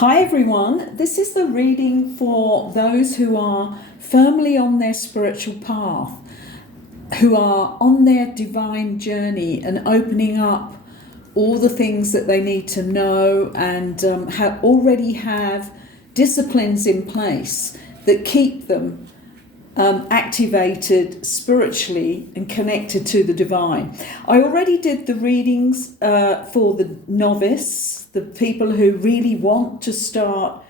Hi everyone, this is the reading for those who are firmly on their spiritual path, who are on their divine journey and opening up all the things that they need to know and already have disciplines in place that keep them activated spiritually and connected to the divine. I already did the readings for the novice, the people who really want to start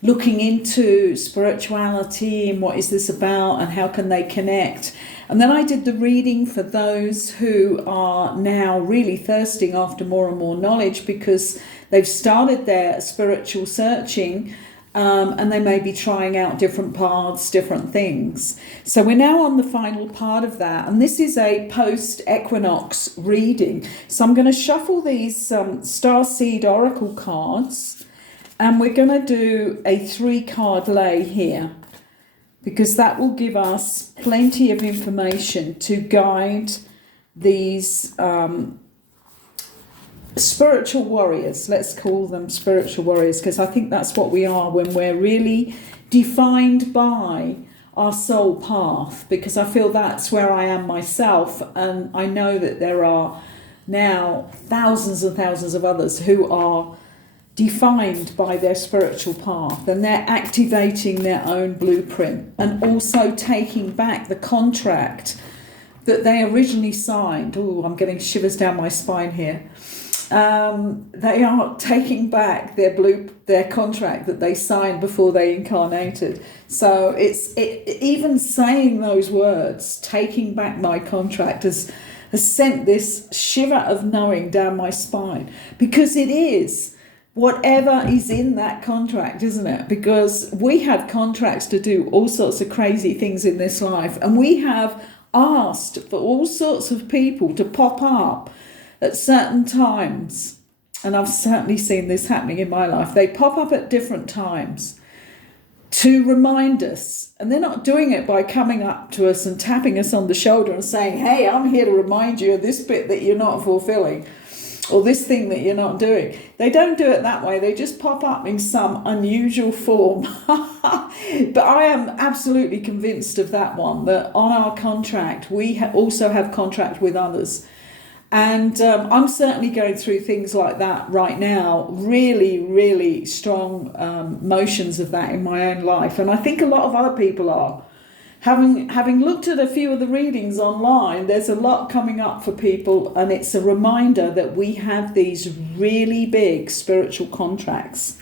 looking into spirituality and what is this about and how can they connect. And then I did the reading for those who are now really thirsting after more and more knowledge because they've started their spiritual searching. And they may be trying out different paths, different things. So we're now on the final part of that. And this is a post-equinox reading. So I'm going to shuffle these starseed oracle cards. And we're going to do a 3-card lay here, because that will give us plenty of information to guide these spiritual warriors. Let's call them spiritual warriors, because I think that's what we are when we're really defined by our soul path, because I feel that's where I am myself, and I know that there are now thousands and thousands of others who are defined by their spiritual path, and they're activating their own blueprint and also taking back the contract that they originally signed. Oh, I'm getting shivers down my spine here. They are taking back their contract that they signed before they incarnated. So even saying those words, taking back my contract, has sent this shiver of knowing down my spine, because it is whatever is in that contract, isn't it? Because we have contracts to do all sorts of crazy things in this life, and we have asked for all sorts of people to pop up at certain times, and I've certainly seen this happening in my life. They pop up at different times to remind us, and they're not doing it by coming up to us and tapping us on the shoulder and saying, hey, I'm here to remind you of this bit that you're not fulfilling, or this thing that you're not doing. They don't do it that way. They just pop up in some unusual form. But I am absolutely convinced of that one, that on our contract, we also have contract with others. And I'm certainly going through things like that right now, really, really strong motions of that in my own life. And I think a lot of other people are. Having looked at a few of the readings online, there's a lot coming up for people, and it's a reminder that we have these really big spiritual contracts.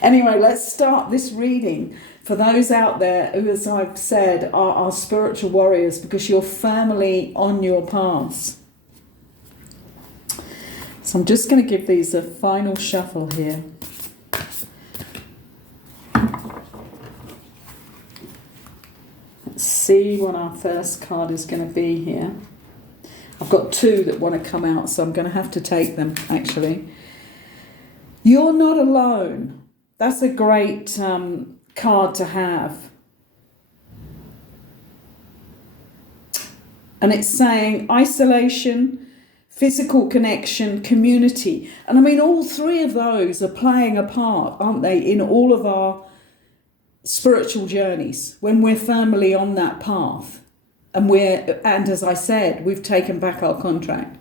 Anyway, let's start this reading for those out there who, as I've said, are spiritual warriors, because you're firmly on your paths. So I'm just going to give these a final shuffle here. Let's see what our first card is going to be here. I've got 2 that want to come out, so I'm going to have to take them, actually. You're not alone. That's a great card to have. And it's saying isolation, physical connection, community. And I mean, all 3 of those are playing a part, aren't they, in all of our spiritual journeys, when we're firmly on that path. And as I said, we've taken back our contract.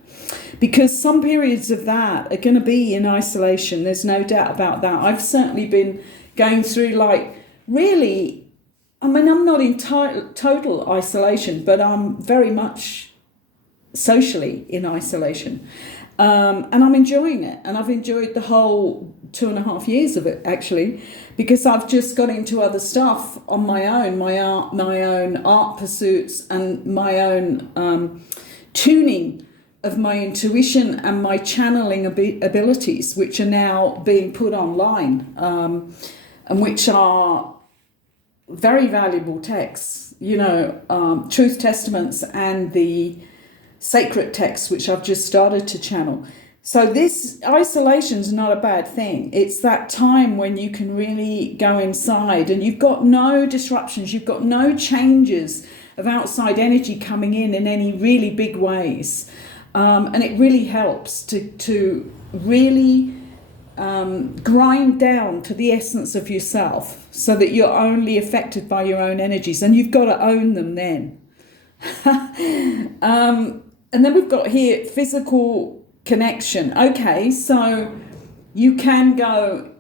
Because some periods of that are going to be in isolation. There's no doubt about that. I've certainly been going through, really, I mean, I'm not in total isolation, but I'm very much socially in isolation. And I'm enjoying it. And I've enjoyed the whole 2.5 years of it, actually, because I've just got into other stuff on my own, my own art pursuits, and my own tuning of my intuition and my channeling abilities, which are now being put online, and which are very valuable texts, truth testaments and the sacred texts, which I've just started to channel. So this isolation is not a bad thing. It's that time when you can really go inside and you've got no disruptions, you've got no changes of outside energy coming in any really big ways. And it really helps to really grind down to the essence of yourself so that you're only affected by your own energies, and you've got to own them then. And then we've got here physical connection. Okay, so you can go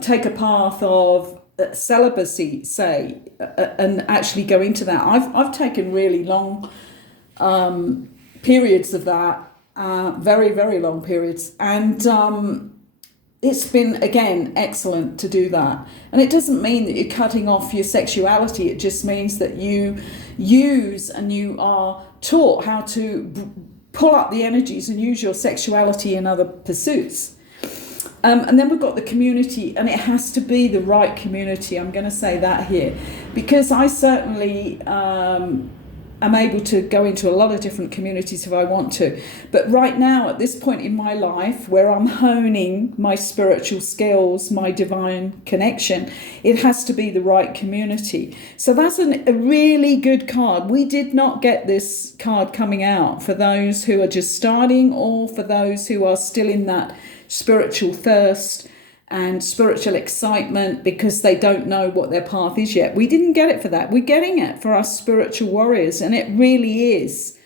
take a path of celibacy, say, and actually go into that. I've taken really long periods of that, very, very long periods, and it's been, again, excellent to do that. And it doesn't mean that you're cutting off your sexuality. It just means that you use and you are taught how to pull up the energies and use your sexuality in other pursuits. And then we've got the community, and it has to be the right community. I'm going to say that here, because I certainly am able to go into a lot of different communities if I want to. But right now, at this point in my life, where I'm honing my spiritual skills, my divine connection, it has to be the right community. So that's a really good card. We did not get this card coming out for those who are just starting, or for those who are still in that spiritual thirst and spiritual excitement because they don't know what their path is yet. We didn't get it for that. We're getting it for us spiritual warriors, and it really is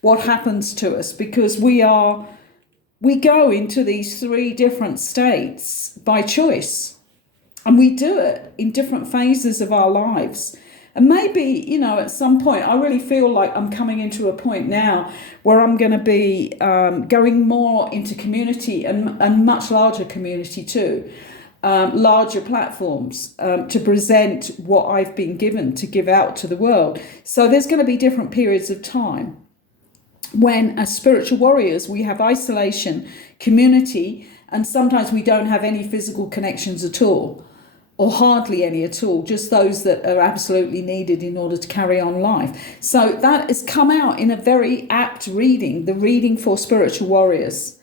what happens to us, because we go into these 3 different states by choice, and we do it in different phases of our lives. And maybe, at some point, I really feel like I'm coming into a point now where I'm going to be going more into community, and much larger community too, larger platforms to present what I've been given to give out to the world. So there's going to be different periods of time when, as spiritual warriors, we have isolation, community, and sometimes we don't have any physical connections at all, or hardly any at all, just those that are absolutely needed in order to carry on life. So that has come out in a very apt reading, the reading for spiritual warriors.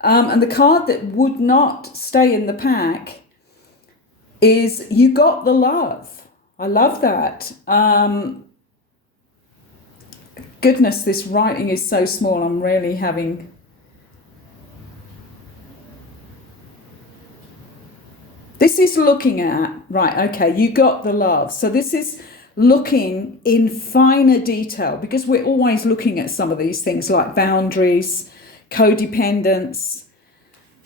And the card that would not stay in the pack is You Got the Love. I love that. Goodness, this writing is so small. I'm really having... This is looking at, right, okay, you got the love. So this is looking in finer detail, because we're always looking at some of these things like boundaries, codependence.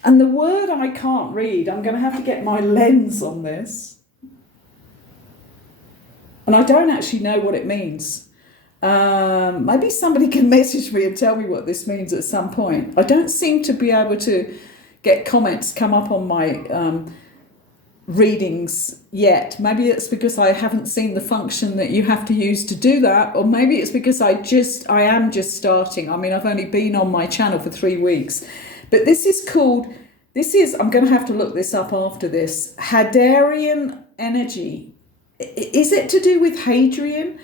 And the word I can't read, I'm going to have to get my lens on this. And I don't actually know what it means. Maybe somebody can message me and tell me what this means at some point. I don't seem to be able to get comments come up on my... readings yet. Maybe it's because I haven't seen the function that you have to use to do that, or maybe it's because I am just starting. I mean, I've only been on my channel for 3 weeks, but I'm going to have to look this up after this. Hadarian energy. Is it to do with Hadrian?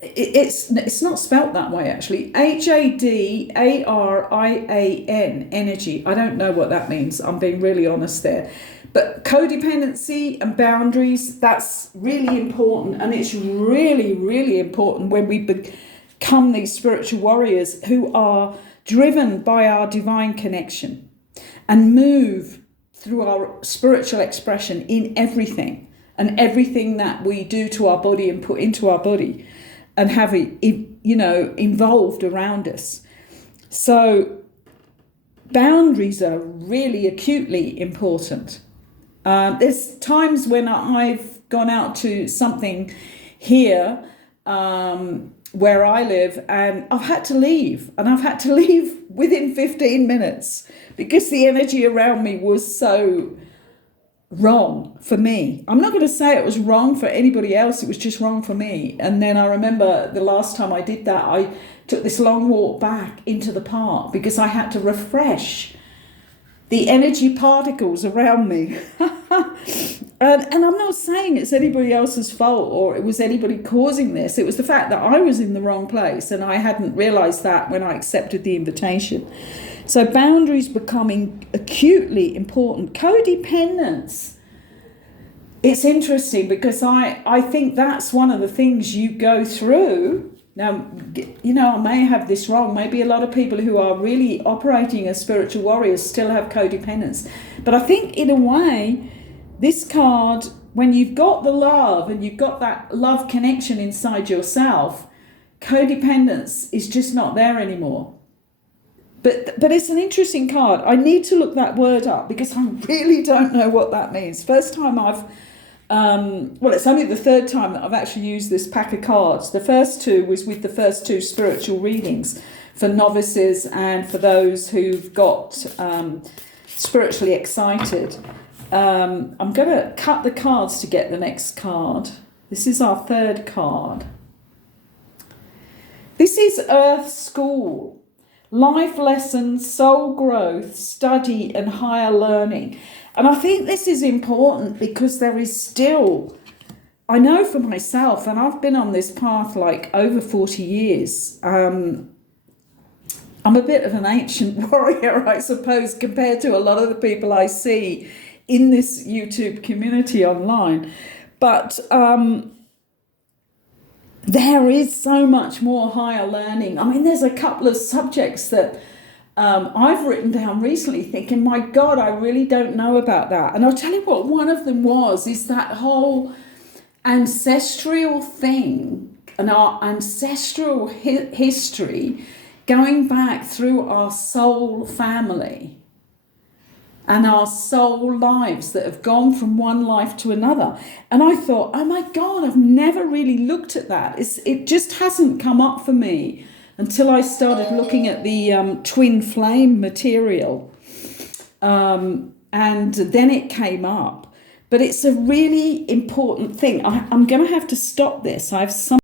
It's not spelt that way, actually. Hadarian energy. I don't know what that means. I'm being really honest there. But codependency and boundaries, that's really important. And it's really, really important when we become these spiritual warriors who are driven by our divine connection and move through our spiritual expression in everything, and everything that we do to our body and put into our body and have it, involved around us. So boundaries are really acutely important. There's times when I've gone out to something here where I live, and I've had to leave, and I've had to leave within 15 minutes because the energy around me was so wrong for me. I'm not going to say it was wrong for anybody else, it was just wrong for me. And then I remember the last time I did that, I took this long walk back into the park because I had to refresh the energy particles around me. And I'm not saying it's anybody else's fault or it was anybody causing this. It was the fact that I was in the wrong place and I hadn't realised that when I accepted the invitation. So boundaries becoming acutely important. Codependence. It's interesting because I think that's one of the things you go through Now, I may have this wrong. Maybe a lot of people who are really operating as spiritual warriors still have codependence. But I think, in a way, this card, when you've got the love and you've got that love connection inside yourself, codependence is just not there anymore. But it's an interesting card. I need to look that word up because I really don't know what that means. First time it's only the third time that I've actually used this pack of cards. The first two was with the first two spiritual readings for novices and for those who've got spiritually excited. I'm going to cut the cards to get the next card. This is our third card. This is Earth School. Life lessons, soul growth, study and higher learning. And I think this is important because there is still, I know for myself, and I've been on this path like over 40 years. I'm a bit of an ancient warrior, I suppose, compared to a lot of the people I see in this YouTube community online. But there is so much more higher learning. I mean, there's a couple of subjects that I've written down recently thinking, my God, I really don't know about that. And I'll tell you what one of them is that whole ancestral thing and our ancestral history going back through our soul family and our soul lives that have gone from one life to another. And I thought, oh my God, I've never really looked at that. It just hasn't come up for me until I started looking at the twin flame material. And then it came up. But it's a really important thing. I'm going to have to stop this. I have some